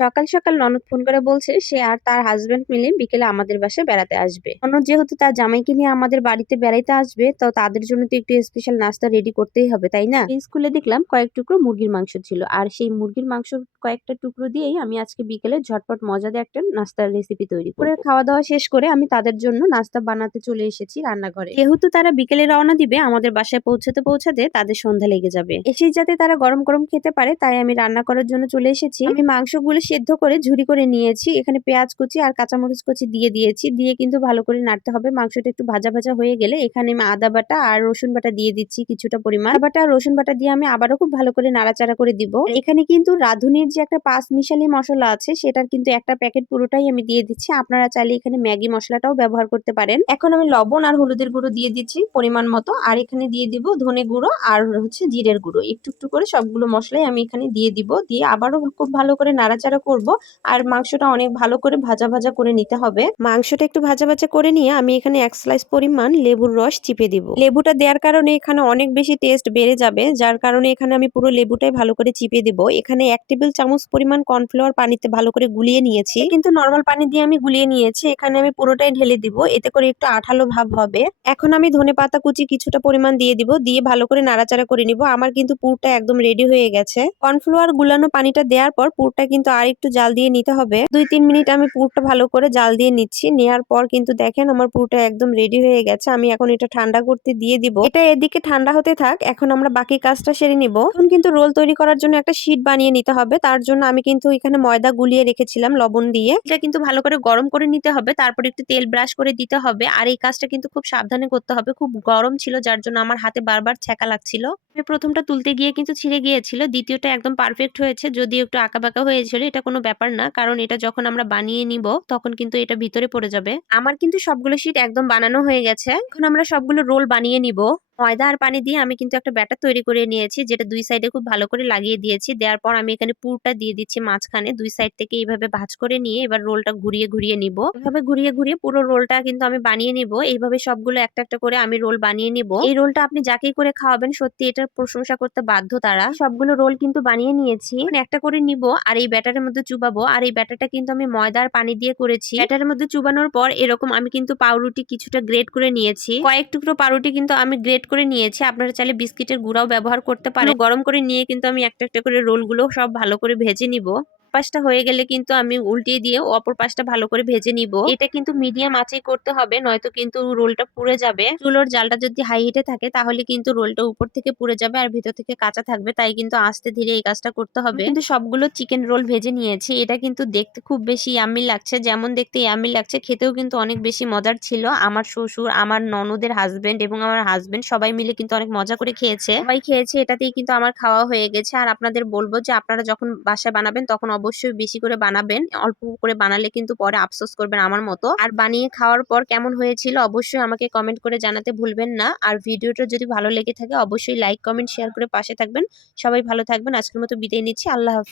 সকাল সকাল ননদ ফোন করে বলছে সে আর তার হাজবেন্ড মিলে বিকেলে আমাদের বাসায় বেড়াতে আসবে। ননদ যেহেতু তার জামাইকে নিয়ে আমাদের বাড়িতে বেড়াইতে আসবে তো তাদের জন্য তো একটু স্পেশাল নাস্তা রেডি করতেই হবে তাই না? স্কুলে দেখলাম কয়েক টুকরো মুরগির মাংস ছিল আর সেই মুরগির মাংস কয়েকটা টুকরো দিয়েই আমি আজকে বিকেলে ঝটপট মজা মজাদার একটা নাস্তার রেসিপি তৈরি করে খাওয়া দাওয়া শেষ করে আমি তাদের জন্য নাস্তা বানাতে চলে এসেছি রান্নাঘরে। যেহেতু তারা বিকেলে রওনা দিবে আমাদের বাসায় পৌঁছাতে পৌঁছাতে তাদের সন্ধ্যা লেগে যাবে। এসেই যাতে তারা গরম গরম খেতে পারে তাই আমি রান্না করার জন্য চলে এসেছি। আমি মাংসগুলো সেদ্ধ করে ঝুরি করে নিয়েছি। এখানে পেঁয়াজ কুচি আর কাঁচামরিচ কুচি দিয়ে দিয়েছি। দিয়ে কিন্তু ভালো করে নাড়তে হবে। মাংসটা একটু ভাজা ভাজা হয়ে গেলে এখানে আমি আদা বাটা আর রসুন বাটা দিয়ে দিচ্ছি কিছুটা পরিমাণ। বাটা রসুন বাটা দিয়ে আমি আবারও খুব ভালো করে নাড়াচাড়া করে দিব। এখানে কিন্তু রাঁধুনির যে একটা পাঁচ মিশালি মশলা আছে, সেটার কিন্তু একটা প্যাকেট পুরোটাই আমি দিয়ে দিচ্ছি। আপনারা চাইলে এখানে ম্যাগি মশলাটাও ব্যবহার করতে পারেন। এখন আমি লবণ আর হলুদের গুঁড়ো দিয়ে দিচ্ছি পরিমাণ মতো। আর এখানে দিয়ে দিব ধনে গুঁড়ো আর হচ্ছে জিরের গুঁড়ো। একটু একটু করে সবগুলো মশলাই আমি এখানে দিয়ে দিব। দিয়ে আবারও খুব ভালো করে নাড়াচাড়া করব। আর মাংসটা অনেক ভালো করে ভাজা ভাজা করে নিতে হবে। মাংসটা একটু ভাজা ভাজা করে নিয়ে আমি এখানে এক স্লাইস পরিমাণ লেবুর রস চিপে দিব। লেবুটা দেওয়ার কারণে এখানে অনেক বেশি টেস্ট বেড়ে যাবে, যার কারণে এখানে আমি পুরো লেবুটাই ভালো করে চিপে দিব। এখানে এক টেবিল চামচ পরিমাণ কর্নফ্লাওয়ার পানিতে ভালো করে গুলিয়ে নিয়েছি। কিন্তু নর্মাল পানি দিয়ে আমি গুলিয়ে নিয়েছি। এখানে আমি পুরোটাই ঢেলে দিব। এতে করে একটু আঠালো ভাব হবে। এখন আমি ধনে পাতা কুচি কিছুটা পরিমাণ দিয়ে দিব। দিয়ে ভালো করে নাড়াচাড়া করে নিব। আমার কিন্তু পুরটা একদম রেডি হয়ে গেছে। কর্নফ্লাওয়ার গুলানো পানিটা দেওয়ার পর পুরটা কিন্তু আর একটু জাল দিয়ে নিতে হবে। দুই, তিন মিনিট আমি পুরটা ভালো করে জাল দিয়ে নিচ্ছি। নেওয়ার পর কিন্তু দেখেন আমার পুরটা একদম রেডি হয়ে গেছে। আমি এখন এটা ঠান্ডা করতে দিয়ে দিব। এটা এদিকে ঠান্ডা হতে থাক। এখন আমরা বাকি কাজটা সেরে নিব। এখন কিন্তু রোল তৈরি করার জন্য একটা শীট বানিয়ে নিতে হবে। তার জন্য আমি কিন্তু এখানে ময়দা গুলিয়ে রেখেছিলাম লবণ দিয়ে। এটা কিন্তু ভালো করে গরম করে নিতে হবে। তারপর একটু তেল ব্রাশ করে দিতে হবে। আর এই কাজটা কিন্তু খুব সাবধানে করতে হবে। খুব গরম ছিল, যার জন্য আমার হাতে বারবার ছ্যাঁকা লাগছিল। প্রথমটা তুলতে গিয়ে কিন্তু ছিঁড়ে গিয়েছিল, দ্বিতীয়টা একদম পারফেক্ট হয়েছে যদি একটু আঁকা বাঁকা হয়েছিল, এটা কোনো ব্যাপার না, কারণ এটা যখন আমরা বানিয়ে নিব, তখন কিন্তু এটা ভিতরে পড়ে যাবে। আমার কিন্তু সবগুলো শীট একদম বানানো হয়ে গেছে, এখন আমরা সবগুলো রোল বানিয়ে নিব। ময়দা আর পানি দিয়ে আমি কিন্তু একটা ব্যাটার তৈরি করে নিয়েছি, যেটা দুই সাইডে খুব ভালো করে লাগিয়ে দিয়েছি। দেওয়ার পর আমি এখানে পুরটা দিয়ে দিচ্ছি মাঝখানে, দুই সাইড থেকে এইভাবে ভাজ করে নিয়ে এবার রোলটা ঘুরিয়ে ঘুরিয়ে নিব। এভাবে ঘুরিয়ে ঘুরিয়ে পুরো রোলটা কিন্তু আমি বানিয়ে নিব। এইভাবে সবগুলো একটা একটা করে আমি রোল বানিয়ে নিব। এই রোলটা আপনি যাকেই করে খাওয়াবেন, সত্যি এটার প্রশংসা করতে বাধ্য তারা। সবগুলো রোল কিন্তু বানিয়ে নিয়েছি। একটা করে নিব আর এই ব্যাটারের মধ্যে চুবাবো। আর এই ব্যাটারটা কিন্তু আমি ময়দা আর পানি দিয়ে করেছি। ব্যাটারের মধ্যে চুবানোর পর এরকম আমি কিন্তু পাউরুটি কিছুটা গ্রেড করে নিয়েছি। কয়েক টুকরো পাউরুটি কিন্তু আমি গ্রেড করে নিয়েছি। আপনারা চাইলে বিস্কিটের গুঁড়াও ব্যবহার করতে পারেন। গরম করে নিয়ে কিন্তু আমি একটা একটা করে রোলগুলো সব ভালো করে ভেজে নিব। পাশটা হয়ে গেলে কিন্তু আমি উল্টিয়ে দিয়ে অপর পাশটা ভালো করে ভেজে নিব। এটা কিন্তু মিডিয়াম আঁচেই করতে হবে নয়তো কিন্তু রোলটা পুড়ে যাবে। চুলোর জালটা যদি হাই হিটে থাকে তাহলে কিন্তু রোলটা উপর থেকে পুড়ে যাবে আর ভিতর থেকে কাঁচা থাকবে তাই কিন্তু আস্তে ধীরে এই কাজটা করতে হবে। কিন্তু সবগুলো চিকেন রোল ভেজে নিয়েছি এটা কিন্তু দেখতে খুব বেশি ইয়াম্মি লাগছে যেমন দেখতে ইয়াম্মি লাগছে খেতেও কিন্তু অনেক বেশি মজার ছিল। আমার শ্বশুর আমার ননদের হাজবেন্ড এবং আমার হাজবেন্ড সবাই মিলে কিন্তু অনেক মজা করে খেয়েছে। সবাই খেয়েছে এটাতেই কিন্তু আমার খাওয়া হয়ে গেছে। আর আপনাদের বলব যে আপনারা যখন বাসায় বানাবেন তখন অবশ্যই বেশি করে বানাবেন। অল্প করে বানালে কিন্তু পরে আফসোস করবেন আমার মতো। আর বানিয়ে খাওয়ার পর কেমন হয়েছিল অবশ্যই আমাকে কমেন্ট করে জানাতে ভুলবেন না। আর ভিডিওটা যদি ভালো লেগে থাকে, অবশ্যই লাইক কমেন্ট শেয়ার করে পাশে থাকবেন। সবাই ভালো থাকবেন। আজকের মতো বিদায় নিচ্ছি। আল্লাহ হাফিজ।